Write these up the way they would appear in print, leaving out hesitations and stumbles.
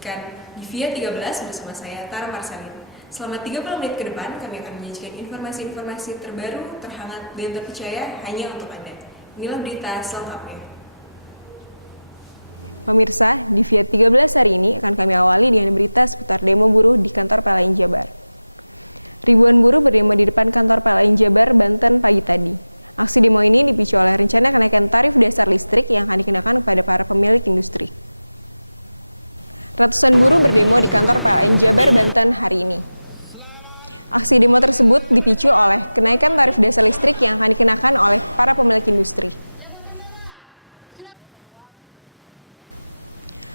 menyaksikan di Via 13 bersama saya, Tara Marsalin. Selama 30 menit ke depan, kami akan menyajikan informasi-informasi terbaru, terhangat, dan terpercaya hanya untuk Anda. Inilah berita selengkapnya. Pemirsa, di Via 13 hari ini akan kami awali dengan berita seputar demo buruh di kantor PLN Jabar. Ribuan buruh berdemo di depan kantor PLN Jabar, Banten pagi tadi. Aksi demo ini dipicu oleh rencana kenaikan tarif dasar listrik yang akan dikenakan kepada para pemilik industri. Ratusan buruh berdemo di kantor PLN Jabar, Banten hari ini. Aksi demo tersebut dipicu oleh kenaikan tarif dasar listrik yang akan dikenakan oleh para pemilik industri.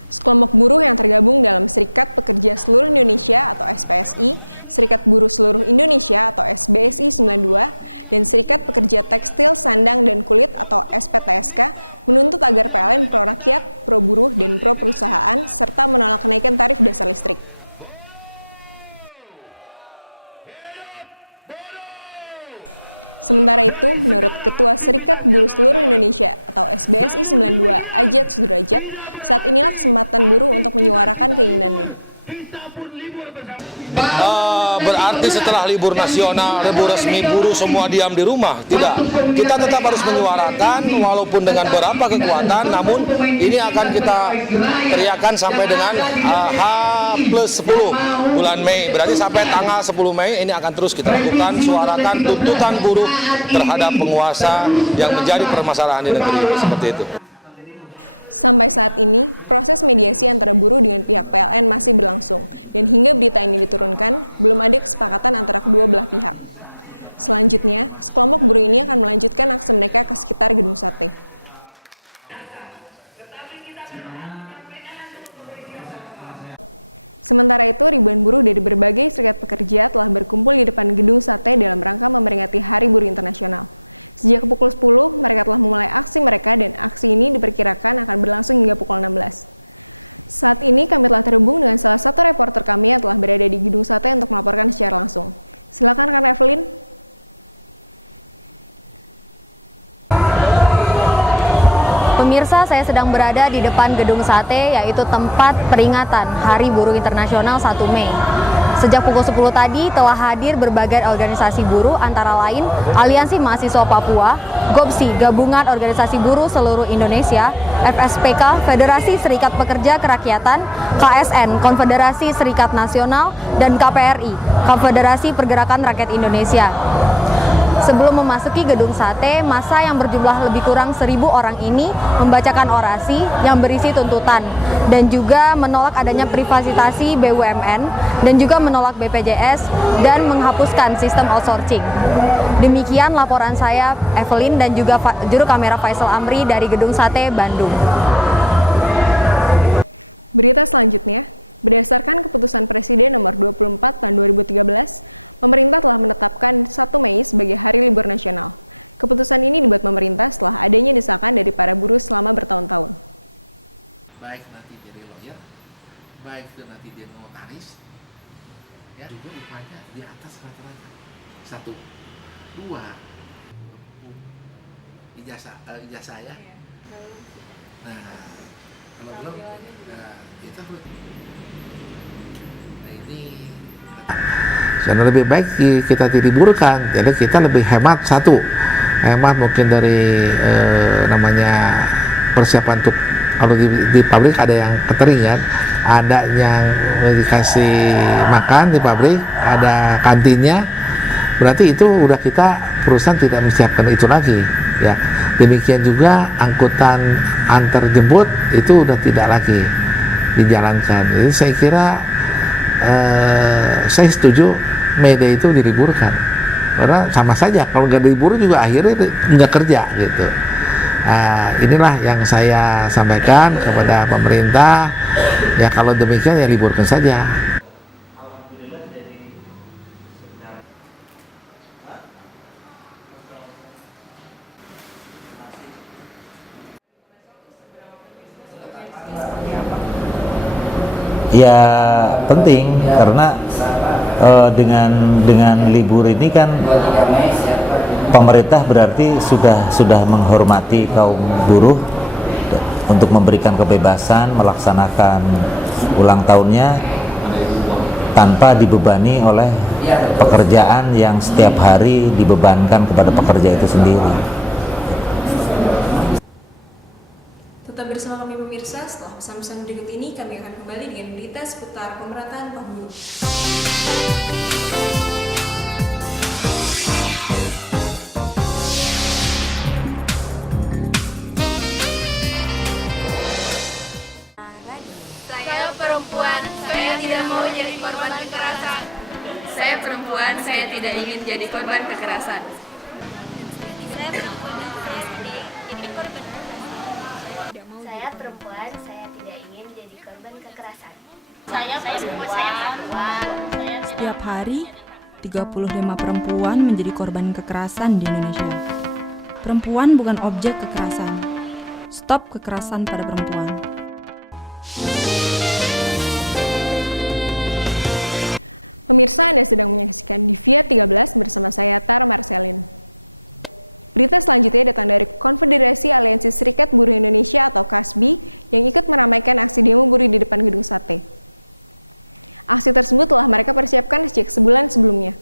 Sekelompok buruh yang tergabung dalam Serikat Pekerja Seluruh Indonesia atau SPSI, Serikat Buruh Seluruh Indonesia atau SBSI 92, dan Serikat Pekerja Tekstil, Sandang, dan Kulit atau SPTSK menuntut agar PLN pro rakyat, pro buruh, dan pro perusahaan, serta menolak kenaikan tarif dasar listrik. Sementara itu, menurut Ketua Serikat Buruh Seluruh Indonesia atau SBSI 92, Ajat Sudrajat, saat inilah kesempatan buruh untuk menyuarakan keinginannya. Berarti setelah libur nasional, libur resmi, buruh semua diam di rumah? Tidak. Kita tetap harus menyuarakan walaupun dengan berapa kekuatan, namun ini akan kita teriakan sampai dengan H+10 bulan Mei. Berarti sampai tanggal 10 Mei ini akan terus kita lakukan, suarakan tuntutan buruh terhadap penguasa yang menjadi permasalahan di negeri ini, seperti itu. Sampai saat ini, proses mediasi antara buruh dengan pihak PLN masih berlangsung, dan hingga berita ini diturunkan, belum ada kesepakatan antara kedua belah pihak. Selanjutnya, sekelompok buruh ini akan melanjutkan aksi mereka ke sekitar Gedung Sate. Sementara itu, ribuan buruh dari berbagai serikat pekerja telah berkumpul di depan Gedung Sate dalam rangka memperingati Hari Buruh Internasional. Sejak pukul 10, mereka telah memulai aksi mereka dan aksi ini diperkirakan akan berlangsung hingga pukul 16. Saat ini kami telah terhubung dengan salah satu reporter kami yang telah berada di Gedung Sate untuk melaporkan secara langsung. Silakan Kak Evelyn. Pemirsa, saya sedang berada di depan Gedung Sate, yaitu tempat peringatan Hari Buruh Internasional 1 Mei. Sejak pukul 10 tadi telah hadir berbagai organisasi buruh antara lain Aliansi Mahasiswa Papua, GOPSI, Gabungan Organisasi Buruh Seluruh Indonesia, FSPK, Federasi Serikat Pekerja Kerakyatan, KSN, Konfederasi Serikat Nasional, dan KPRI, Konfederasi Pergerakan Rakyat Indonesia. Sebelum memasuki Gedung Sate, massa yang berjumlah lebih kurang 1.000 orang ini membacakan orasi yang berisi tuntutan dan juga menolak adanya privatisasi BUMN dan juga menolak BPJS dan menghapuskan sistem outsourcing. Demikian laporan saya, Evelyn, dan juga juru kamera Faisal Amri dari Gedung Sate, Bandung. Berita selanjutnya, berdasarkan keputusan Presiden nomor 24 tahun 2013, pemerintah telah menetapkan 1 Mei sebagai Hari Libur Nasional. Keputusan ini dibuat pemerintah setelah adanya desakan dari para buruh selama bertahun-tahun. Baik nanti jadi lawyer, baik itu nanti dia notaris, ya juga upahnya di atas rata-rata. 1, 2, ijazah ya. Nah, kalau belum, kita perlu. Nah ini. Karena lebih baik kita diliburkan, jadi kita lebih hemat. Hemat mungkin dari namanya persiapan untuk kalau di pabrik ada yang catering kan, ada yang dikasih makan di pabrik, ada kantinnya, berarti itu udah kita perusahaan tidak menyiapkan itu lagi ya. Demikian juga angkutan antar jemput itu udah tidak lagi dijalankan. Jadi saya kira saya setuju Mei Day itu diliburkan, karena sama saja kalau nggak dilibur juga akhirnya nggak kerja gitu. Inilah yang saya sampaikan kepada pemerintah, ya kalau demikian ya liburkan saja. Ya penting karena dengan libur ini kan pemerintah berarti sudah menghormati kaum buruh untuk memberikan kebebasan melaksanakan ulang tahunnya tanpa dibebani oleh pekerjaan yang setiap hari dibebankan kepada pekerja itu sendiri. Tetap bersama kami pemirsa, setelah pesan-pesan berikut ini kami akan kembali dengan berita seputar pemerataan upah buruh. Saya perempuan, saya tidak mau jadi korban kekerasan. Saya perempuan, saya tidak ingin jadi korban kekerasan. Saya perempuan, saya tidak ingin jadi korban kekerasan. Saya perempuan. Setiap hari, 35 perempuan menjadi korban kekerasan di Indonesia. Perempuan bukan objek kekerasan. Stop kekerasan pada perempuan. Pemirsa, Anda sedang menyaksikan di Via 13 bersama saya Tara Marcelin. Berita selanjutnya datang dari Konfederasi Aliansi Serikat Buruh Indonesia atau KASBI yang ikut meramaikan aksi demo buruh di depan gedung sate. Aksi tersebut telah mereka persiapkan sejak sebulan sebelumnya.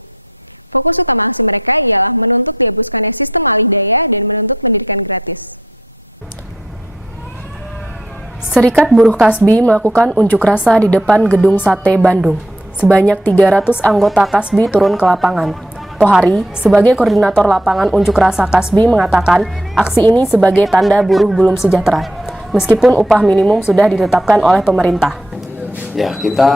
Fokus utama aksi mereka ialah menuntut dihapuskannya sistem alih daya dan menuntut pendidikan gratis. Serikat Buruh KASBI melakukan unjuk rasa di depan gedung sate Bandung. Sebanyak 300 anggota KASBI turun ke lapangan. Tohari, sebagai koordinator lapangan unjuk rasa KASBI mengatakan aksi ini sebagai tanda buruh belum sejahtera, meskipun upah minimum sudah ditetapkan oleh pemerintah. Ya, kita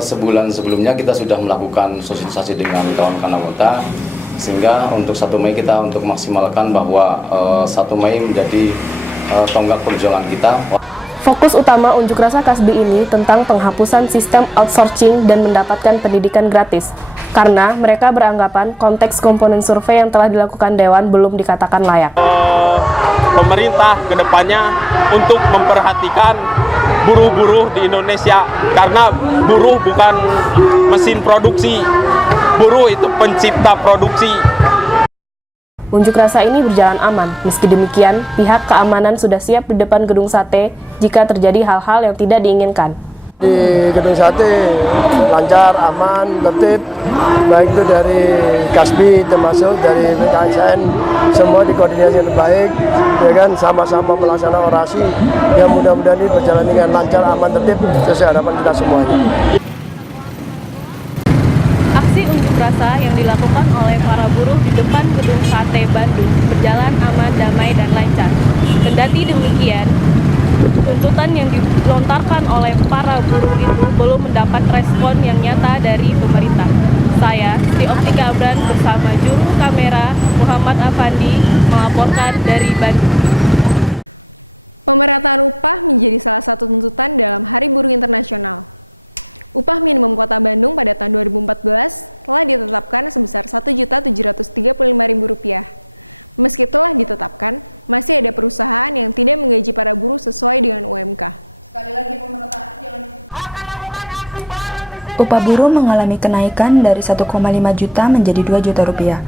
sebulan sebelumnya kita sudah melakukan sosialisasi dengan kawan-kawan anggota, sehingga untuk 1 Mei kita untuk maksimalkan bahwa 1 Mei menjadi tonggak perjuangan kita. Fokus utama unjuk rasa KASBI ini tentang penghapusan sistem outsourcing dan mendapatkan pendidikan gratis, karena mereka beranggapan konteks komponen survei yang telah dilakukan Dewan belum dikatakan layak. Pemerintah kedepannya untuk memperhatikan buruh-buruh di Indonesia, karena buruh bukan mesin produksi, buruh itu pencipta produksi. Unjuk rasa ini berjalan aman. Meski demikian, pihak keamanan sudah siap di depan gedung sate jika terjadi hal-hal yang tidak diinginkan. Di gedung sate lancar, aman, tertib, baik itu dari KASBI termasuk dari BKSN, semua dikoordinasi dengan baik, ya kan, sama-sama melaksanakan orasi yang mudah-mudahan ini berjalan dengan lancar, aman, tertib sesuai harapan kita semuanya. Aksi unjuk rasa yang dilakukan oleh para buruh di depan gedung sate Bandung berjalan aman, damai, dan lancar. Kendati demikian, tuntutan yang dilontarkan oleh para buruh itu belum mendapat respon yang nyata dari pemerintah. Saya, Sri Optika Abran bersama juru kamera Muhammad Afandi melaporkan dari Bandung. Pemerataan upah menjadi salah satu tuntutan dalam Hari Buruh Internasional. Upah minimum Kota Bandung pada tahun 2014 telah ditetapkan sebesar Rp1.735.000. Meski telah ditetapkan, masih ada perusahaan yang tidak menggaji para buruh sesuai dengan UMK. Upah buruh mengalami kenaikan dari 1,5 juta menjadi 2 juta rupiah.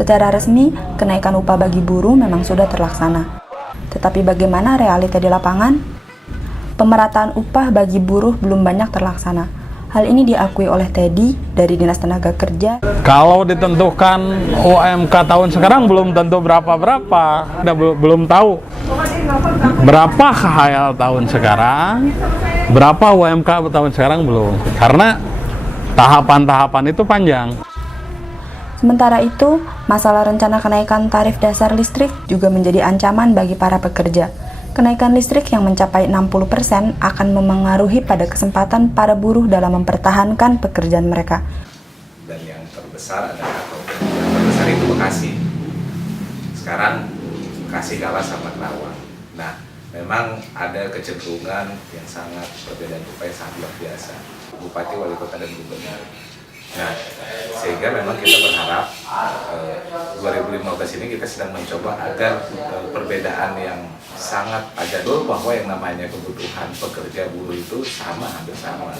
Secara resmi, kenaikan upah bagi buruh memang sudah terlaksana. Tetapi bagaimana realita di lapangan? Pemerataan upah bagi buruh belum banyak terlaksana. Hal ini diakui oleh Teddy dari Dinas Tenaga Kerja. Kalau ditentukan UMK tahun sekarang belum tentu berapa-berapa. Belum tahu berapa khayal tahun sekarang, berapa UMK tahun sekarang belum. Karena tahapan-tahapan itu panjang. Sementara itu, masalah rencana kenaikan tarif dasar listrik juga menjadi ancaman bagi para pekerja. Kenaikan listrik yang mencapai 60% akan memengaruhi pada kesempatan para buruh dalam mempertahankan pekerjaan mereka. Dan yang terbesar adalah yang terbesar itu Bekasi. Sekarang Bekasi kalah sama Kerawang. Nah, memang ada kecenderungan yang sangat perbedaan upah yang sangat luar biasa. Bupati, wali kota, dan gubernur. Nah, sehingga memang kita berharap 2015 ini kita sedang mencoba agar perbedaan yang sangat tajam bahwa yang namanya kebutuhan pekerja buruh itu sama, hampir sama.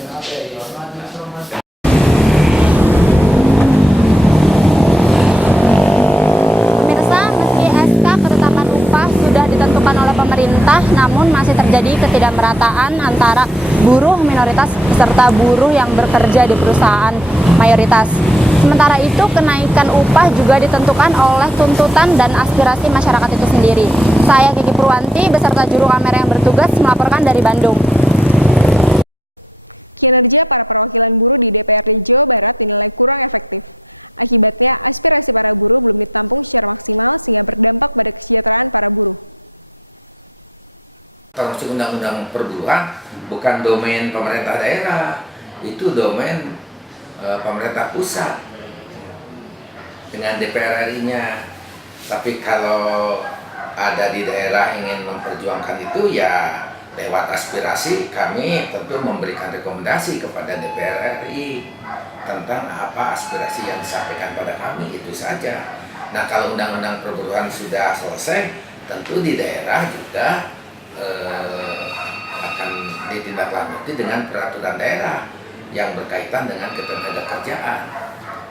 Pemirsa, meski SK ketetapan upah sudah ditentukan ditentukan oleh pemerintah, namun masih terjadi ketidakmerataan antara buruh minoritas serta buruh yang bekerja di perusahaan mayoritas. Sementara itu, kenaikan upah juga ditentukan oleh tuntutan dan aspirasi masyarakat itu sendiri. Saya Kiki Purwanti beserta juru kamera yang bertugas melaporkan dari Bandung. Kinerja para perwakilan buruh di DPRD Jawa Barat dinilai kurang efektif. Akibatnya, aspirasi para buruh belum ditampung secara maksimal sehingga berdampak pada kesejahteraan para buruh. Termasuk undang-undang perburuan bukan domain pemerintah daerah, itu domain pemerintah pusat dengan DPR RI-nya. Tapi kalau ada di daerah ingin memperjuangkan itu, ya lewat aspirasi kami tentu memberikan rekomendasi kepada DPR RI tentang apa aspirasi yang disampaikan pada kami, itu saja. Nah, kalau undang-undang perburuan sudah selesai, tentu di daerah juga akan ditindaklanjuti dengan peraturan daerah yang berkaitan dengan ketenagakerjaan.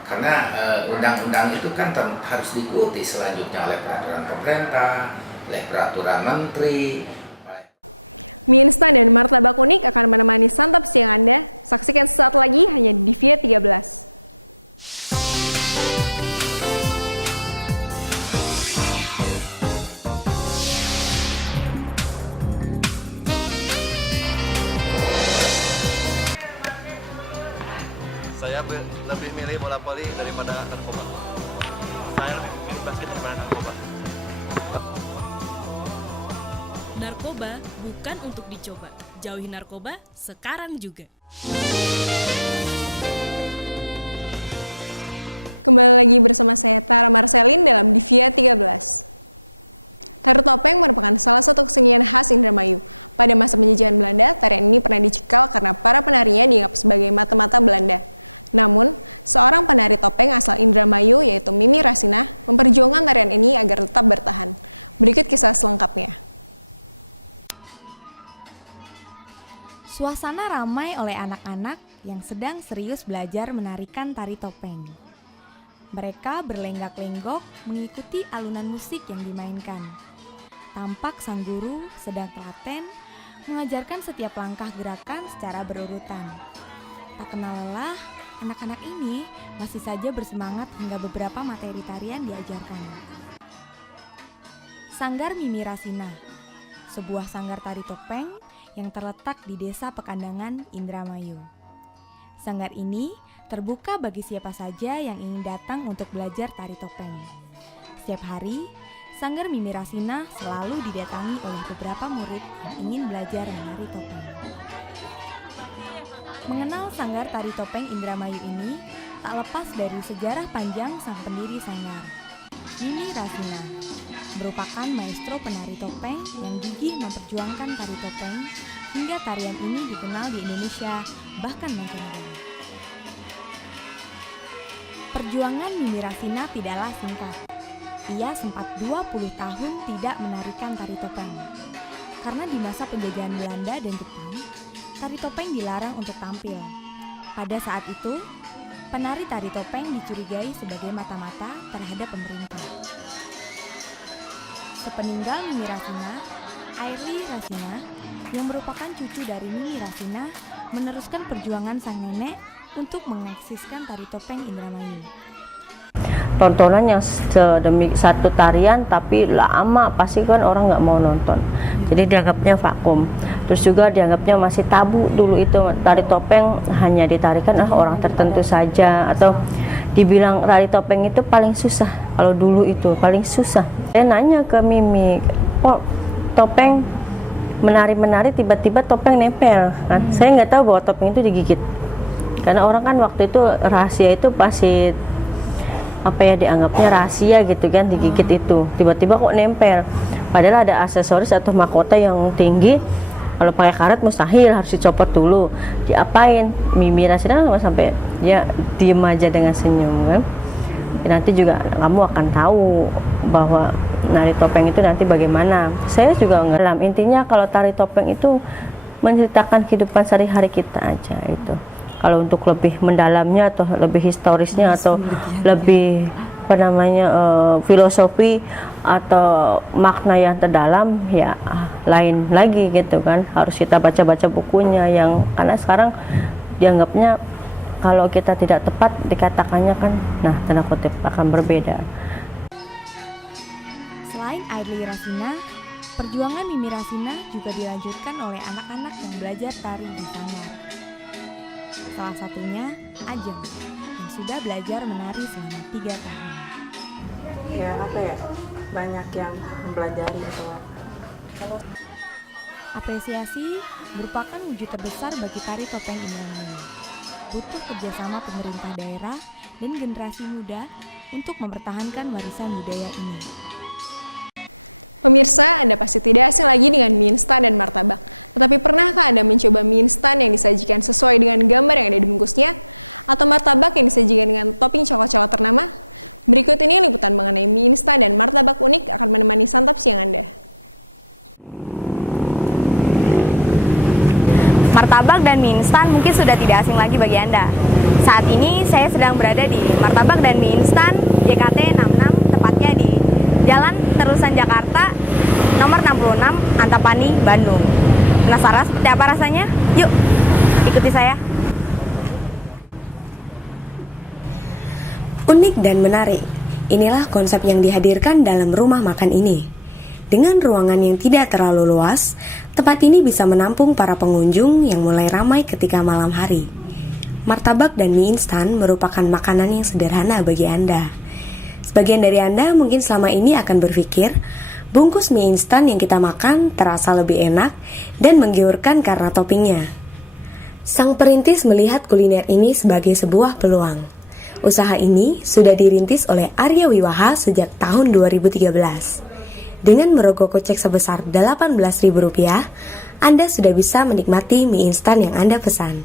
Karena undang-undang itu kan harus diikuti selanjutnya oleh peraturan pemerintah, oleh peraturan menteri. Mie instan dan martabak unik akan menemani santap siang Anda. Saksikan sesaat lagi hanya di Via 13. Saya lebih milih bola voli daripada narkoba. Saya lebih milih basket daripada narkoba. Narkoba bukan untuk dicoba. Jauhi narkoba sekarang juga. Kembali lagi bersama saya Tara Marcelin dalam Divia 13. Tari topeng merupakan salah satu kesenian khas Indramayu. Pada masa penjajahan Belanda, tarian ini pernah dicekal karena para penarinya dianggap sebagai mata-mata Belanda. Namun, seorang penari topeng asal Indramayu yaitu Mimi Rasinah memperjuangkan tarian ini agar tetap bertahan. Berikut kisah selengkapnya. Suasana ramai oleh anak-anak yang sedang serius belajar menarikan tari topeng. Mereka berlenggak-lenggok mengikuti alunan musik yang dimainkan. Tampak sang guru sedang telaten mengajarkan setiap langkah gerakan secara berurutan. Tak kenal lelah, anak-anak ini masih saja bersemangat hingga beberapa materi tarian diajarkan. Sanggar Mimi Rasinah, sebuah sanggar tari topeng yang terletak di Desa Pekandangan, Indramayu. Sanggar ini terbuka bagi siapa saja yang ingin datang untuk belajar tari topeng. Setiap hari, Sanggar Mimi Rasinah selalu didatangi oleh beberapa murid yang ingin belajar menari topeng. Mengenal Sanggar Tari Topeng Indramayu ini tak lepas dari sejarah panjang sang pendiri sanggar. Mimi Rasinah merupakan maestro penari topeng yang gigih memperjuangkan tari topeng hingga tarian ini dikenal di Indonesia bahkan mancanegara. Perjuangan Mimi Rasinah tidaklah singkat. Ia sempat 20 tahun tidak menarikan tari topeng. Karena di masa penjajahan Belanda dan Jepang, tari topeng dilarang untuk tampil. Pada saat itu, penari tari topeng dicurigai sebagai mata-mata terhadap pemerintah. Sepeninggal Mimi Rasinah, Airly Rasinah, yang merupakan cucu dari Mimi Rasinah, meneruskan perjuangan sang nenek untuk mengeksiskan tari topeng Indramayu. Tontonan yang sedemi satu tarian tapi lama, pasti kan orang nggak mau nonton, jadi dianggapnya vakum. Terus juga dianggapnya masih tabu dulu itu, tari topeng hanya ditarikan orang tertentu saja, atau dibilang tari topeng itu paling susah. Kalau dulu itu paling susah. Saya nanya ke Mimi, kok topeng menari-menari tiba-tiba topeng nempel kan? Saya nggak tahu bahwa topeng itu digigit, karena orang kan waktu itu rahasia itu pasti dianggapnya rahasia gitu kan, digigit itu tiba-tiba kok nempel, padahal ada aksesoris atau mahkota yang tinggi. Kalau pakai karet mustahil, harus dicopot dulu. Diapain? Mimi Rasinah sampai ya diem aja dengan senyum kan. Nanti juga kamu akan tahu bahwa nari topeng itu nanti bagaimana. Saya juga ngelam. Intinya kalau tari topeng itu menceritakan kehidupan sehari-hari kita aja itu. Kalau untuk lebih mendalamnya atau lebih historisnya atau lebih filosofi atau makna yang terdalam ya lain lagi gitu kan. Harus kita baca-baca bukunya yang karena sekarang dianggapnya kalau kita tidak tepat dikatakannya kan, nah tanda kutip akan berbeda. Selain Aidli Rasina, perjuangan Mimi Rasina juga dilanjutkan oleh anak-anak yang belajar tari di Sanggar. Salah satunya Ajeng yang sudah belajar menari selama 3 tahun. Ya banyak yang mempelajari itu. Apresiasi merupakan wujud terbesar bagi tari topeng Indramayu. Butuh kerjasama pemerintah daerah dan generasi muda untuk mempertahankan warisan budaya ini. Pemirsa, Anda pasti tidak asing lagi dengan mie instan dan martabak. Tetapi pernahkah Anda mencoba mie instan yang disajikan sesuai dengan gambar yang ada di bungkusnya? Atau martabak yang disajikan dengan topping coklat-coklat ternama? Berikut ini liputan mengenai mie instan dan martabak unik akan menemani santap siang Anda. Martabak dan mie instan mungkin sudah tidak asing lagi bagi Anda. Saat ini saya sedang berada di Martabak dan Mie Instan JKT 66, tepatnya di Jalan Terusan Jakarta nomor 66, Antapani, Bandung. Penasaran seperti apa rasanya? Yuk, ikuti saya. Unik dan menarik, inilah konsep yang dihadirkan dalam rumah makan ini. Dengan ruangan yang tidak terlalu luas, tempat ini bisa menampung para pengunjung yang mulai ramai ketika malam hari. Martabak dan mie instan merupakan makanan yang sederhana bagi Anda. Sebagian dari Anda mungkin selama ini akan berpikir, bungkus mie instan yang kita makan terasa lebih enak dan menggiurkan karena toppingnya. Sang perintis melihat kuliner ini sebagai sebuah peluang. Usaha ini sudah dirintis oleh Arya Wiwaha sejak tahun 2013. Dengan merogoh kocek sebesar Rp18.000, Anda sudah bisa menikmati mie instan yang Anda pesan.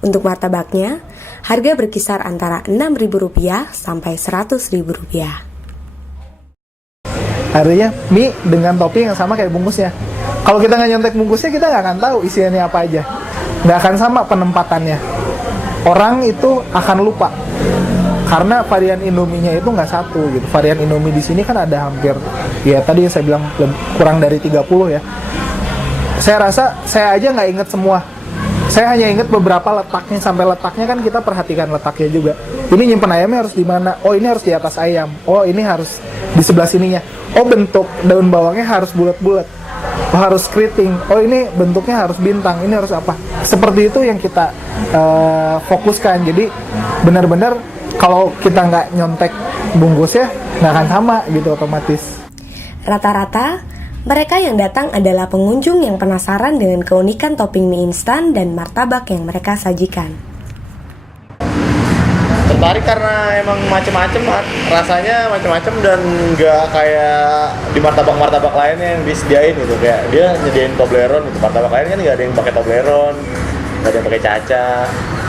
Untuk martabaknya, harga berkisar antara Rp6.000 sampai Rp100.000. Artinya mie dengan topping yang sama kayak bungkusnya. Kalau kita nggak nyontek bungkusnya, kita nggak akan tahu isiannya apa aja. Nggak akan sama penempatannya. Orang itu akan lupa. Karena varian Indomie-nya itu nggak satu gitu. Varian Indomie di sini kan ada hampir, ya tadi yang saya bilang kurang dari 30 ya. Saya rasa saya aja nggak inget semua. Saya hanya inget beberapa letaknya, sampai letaknya kan kita perhatikan letaknya juga. Ini nyimpen ayamnya harus di mana? Oh ini harus di atas ayam. Oh ini harus di sebelah sininya. Oh bentuk daun bawangnya harus bulat-bulat. Oh harus keriting. Oh ini bentuknya harus bintang. Ini harus apa? Seperti itu yang kita fokuskan. Jadi benar-benar kalau kita nggak nyontek bungkusnya nggak akan sama gitu otomatis. Rata-rata mereka yang datang adalah pengunjung yang penasaran dengan keunikan topping mie instan dan martabak yang mereka sajikan. Tertarik karena emang macem-macem, rasanya macem-macem dan nggak kayak di martabak-martabak lainnya yang disediain gitu. Kayak dia nyediain Toblerone gitu, martabak lain kan nggak ada yang pakai Toblerone, nggak ada yang pakai caca.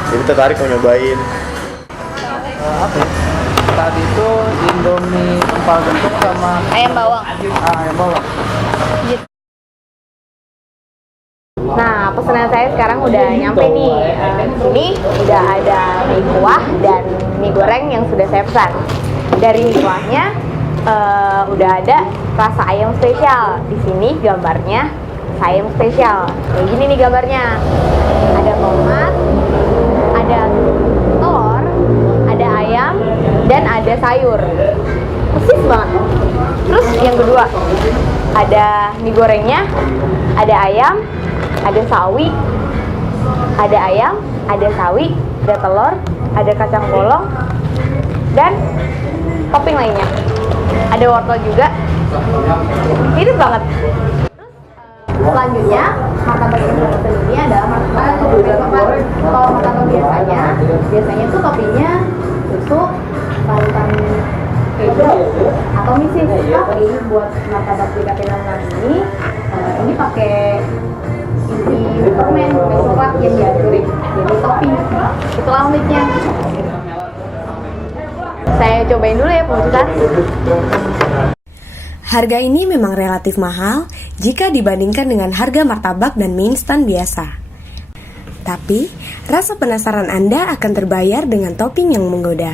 Jadi tertarik mau nyobain. Tadi itu Indomie empal gentong sama ayam bawang. Ayam bawang. Nah, pesanan saya sekarang udah nyampe nih. Di sini udah ada mie kuah dan mie goreng yang sudah saya pesan. Dari mie kuahnya udah ada rasa ayam spesial. Di sini gambarnya ayam spesial. Kayak gini nih gambarnya. Ada tomat, ada telur, ada ayam, dan ada sayur. Persis banget. Terus yang kedua, ada mie gorengnya, ada ayam, ada sawi, ada ayam, ada sawi, ada telur, ada kacang polong, dan topping lainnya. Ada wortel juga. Hidup banget. Selanjutnya, martabak yang saya pesan ini adalah martabak coklat. Kalau martabak biasanya tuh toppingnya susu, parutan keju, atau misis. Tapi buat martabak JKT 66 ini pakai isi permen coklat yang dihancurin jadi topping. Itulah uniknya. Saya cobain dulu ya pemirsa. Harga ini memang relatif mahal jika dibandingkan dengan harga martabak dan mie instan biasa. Tapi, rasa penasaran Anda akan terbayar dengan topping yang menggoda.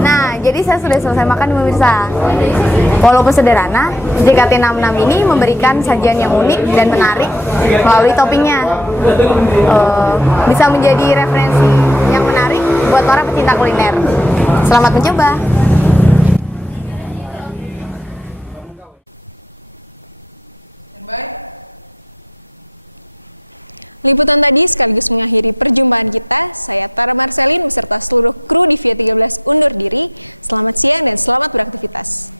Nah, jadi saya sudah selesai makan pemirsa. Walaupun sederhana, JKT66 ini memberikan sajian yang unik dan menarik melalui toppingnya. Bisa menjadi referensi yang menarik buat para pecinta kuliner. Selamat mencoba. Liputan tadi sekaligus mengakhiri perjumpaan kita. Saya Tara Marcelin beserta seluruh kru di Via 13 undur diri. Selamat siang dan selamat beraktivitas.